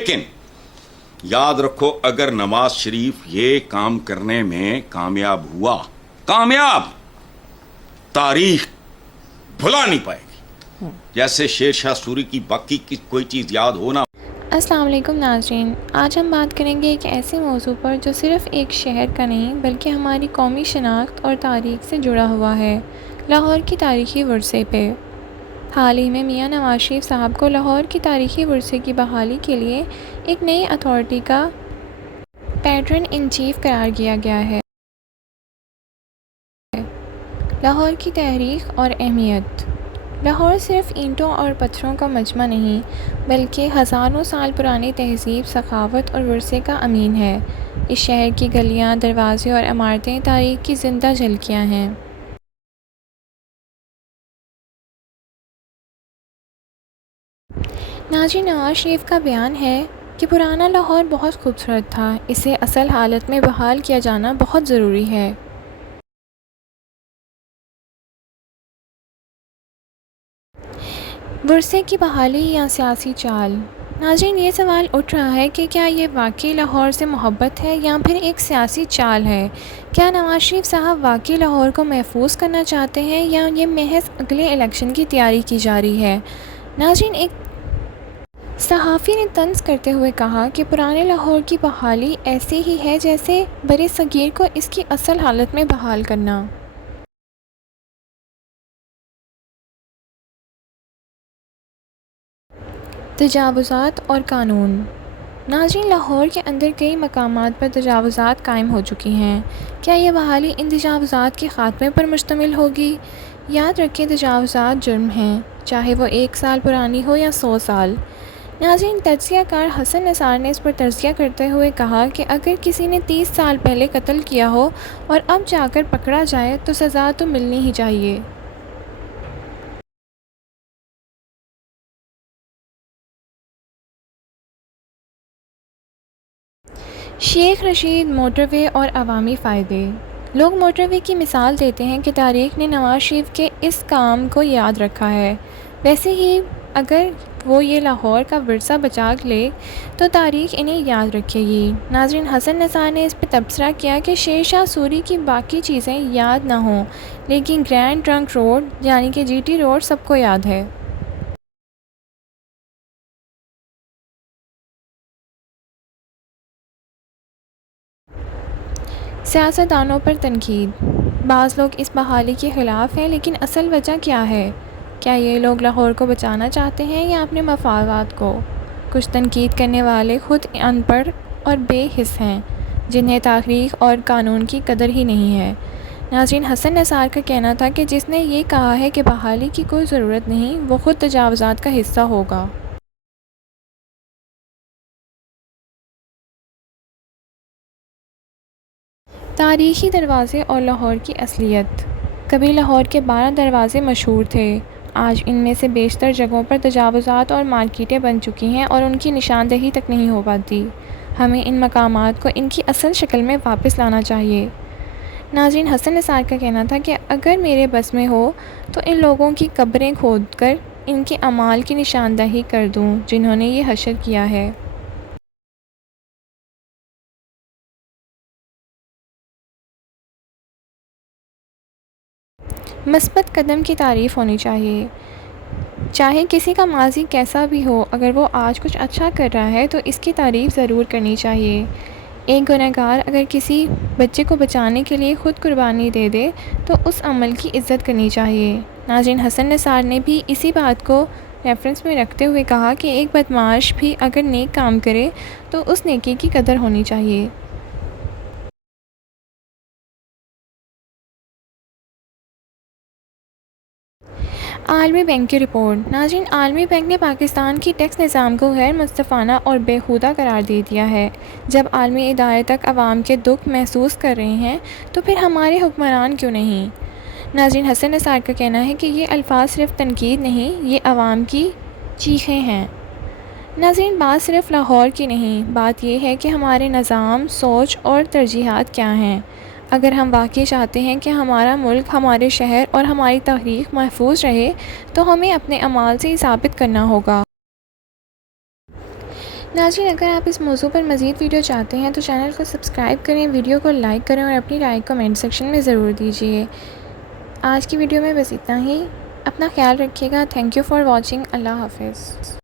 لیکن یاد رکھو اگر نواز شریف یہ کام کرنے میں کامیاب ہوا، کامیاب، تاریخ بھلا نہیں پائے گی، جیسے شیر شاہ سوری کی باقی کی کوئی چیز یاد ہو نہ۔ السلام علیکم ناظرین، آج ہم بات کریں گے ایک ایسے موضوع پر جو صرف ایک شہر کا نہیں بلکہ ہماری قومی شناخت اور تاریخ سے جڑا ہوا ہے، لاہور کی تاریخی ورثے پہ۔ حال ہی میں میاں نواز شریف صاحب کو لاہور کی تاریخی ورثے کی بحالی کے لیے ایک نئی اتھارٹی کا پیٹرن ان چیف قرار دیا گیا ہے۔ لاہور کی تاریخ اور اہمیت۔ لاہور صرف اینٹوں اور پتھروں کا مجمع نہیں بلکہ ہزاروں سال پرانی تہذیب، ثقافت اور ورثے کا امین ہے۔ اس شہر کی گلیاں، دروازے اور عمارتیں تاریخ کی زندہ جھلکیاں ہیں۔ ناظرین، نواز شریف کا بیان ہے کہ پرانا لاہور بہت خوبصورت تھا، اسے اصل حالت میں بحال کیا جانا بہت ضروری ہے۔ ورثے کی بحالی یا سیاسی چال۔ ناظرین، یہ سوال اٹھ رہا ہے کہ کیا یہ واقعی لاہور سے محبت ہے یا پھر ایک سیاسی چال ہے؟ کیا نواز شریف صاحب واقعی لاہور کو محفوظ کرنا چاہتے ہیں یا یہ محض اگلے الیکشن کی تیاری کی جا رہی ہے؟ ناظرین، ایک صحافی نے طنز کرتے ہوئے کہا کہ پرانے لاہور کی بحالی ایسے ہی ہے جیسے برِ صغیر کو اس کی اصل حالت میں بحال کرنا۔ تجاوزات اور قانون۔ ناظرین، لاہور کے اندر کئی مقامات پر تجاوزات قائم ہو چکی ہیں۔ کیا یہ بحالی ان تجاوزات کے خاتمے پر مشتمل ہوگی؟ یاد رکھیں، تجاوزات جرم ہیں، چاہے وہ 1 سال پرانی ہو یا 100 سال۔ ناظرین، تجزیہ کار حسن نثار نے اس پر تجزیہ کرتے ہوئے کہا کہ اگر کسی نے 30 سال پہلے قتل کیا ہو اور اب جا کر پکڑا جائے تو سزا تو ملنی ہی چاہیے۔ شیخ رشید، موٹر وے اور عوامی فائدے۔ لوگ موٹر وے کی مثال دیتے ہیں کہ تاریخ نے نواز شریف کے اس کام کو یاد رکھا ہے، ویسے ہی اگر وہ یہ لاہور کا ورثہ بچا لے تو تاریخ انہیں یاد رکھے گی۔ ناظرین، حسن نثار نے اس پہ تبصرہ کیا کہ شیر شاہ سوری کی باقی چیزیں یاد نہ ہوں لیکن گرینڈ ٹرنک روڈ یعنی کہ جی ٹی روڈ سب کو یاد ہے۔ سیاستدانوں پر تنقید۔ بعض لوگ اس بحالی کے خلاف ہیں لیکن اصل وجہ کیا ہے؟ کیا یہ لوگ لاہور کو بچانا چاہتے ہیں یا اپنے مفادات کو؟ کچھ تنقید کرنے والے خود ان پڑھ اور بے حس ہیں جنہیں تاریخ اور قانون کی قدر ہی نہیں ہے۔ ناظرین، حسن نثار کا کہنا تھا کہ جس نے یہ کہا ہے کہ بحالی کی کوئی ضرورت نہیں وہ خود تجاوزات کا حصہ ہوگا۔ تاریخی دروازے اور لاہور کی اصلیت۔ کبھی لاہور کے 12 دروازے مشہور تھے، آج ان میں سے بیشتر جگہوں پر تجاوزات اور مارکیٹیں بن چکی ہیں اور ان کی نشاندہی تک نہیں ہو پاتی۔ ہمیں ان مقامات کو ان کی اصل شکل میں واپس لانا چاہیے۔ ناظرین، حسن نثار کا کہنا تھا کہ اگر میرے بس میں ہو تو ان لوگوں کی قبریں کھود کر ان کے اعمال کی نشاندہی کر دوں جنہوں نے یہ حشر کیا ہے۔ مثبت قدم کی تعریف ہونی چاہیے۔ چاہے کسی کا ماضی کیسا بھی ہو، اگر وہ آج کچھ اچھا کر رہا ہے تو اس کی تعریف ضرور کرنی چاہیے۔ ایک گنہگار اگر کسی بچے کو بچانے کے لیے خود قربانی دے دے تو اس عمل کی عزت کرنی چاہیے۔ ناظرین، حسن نثار نے بھی اسی بات کو ریفرنس میں رکھتے ہوئے کہا کہ ایک بدمعاش بھی اگر نیک کام کرے تو اس نیکی کی قدر ہونی چاہیے۔ عالمی بینک کی رپورٹ۔ ناظرین، عالمی بینک نے پاکستان کی ٹیکس نظام کو غیر منصفانہ اور بیہودہ قرار دے دیا ہے۔ جب عالمی ادارے تک عوام کے دکھ محسوس کر رہے ہیں تو پھر ہمارے حکمران کیوں نہیں؟ ناظرین، حسن نثار کا کہنا ہے کہ یہ الفاظ صرف تنقید نہیں، یہ عوام کی چیخیں ہیں۔ ناظرین، بات صرف لاہور کی نہیں، بات یہ ہے کہ ہمارے نظام، سوچ اور ترجیحات کیا ہیں۔ اگر ہم واقعی چاہتے ہیں کہ ہمارا ملک، ہمارے شہر اور ہماری تاریخ محفوظ رہے تو ہمیں اپنے اعمال سے یہ ثابت کرنا ہوگا۔ ناظرین اگر آپ اس موضوع پر مزید ویڈیو چاہتے ہیں تو چینل کو سبسکرائب کریں، ویڈیو کو لائک کریں اور اپنی رائے کمنٹ سیکشن میں ضرور دیجیے۔ آج کی ویڈیو میں بس اتنا ہی، اپنا خیال رکھیے گا۔ Thank you for watching. اللہ حافظ۔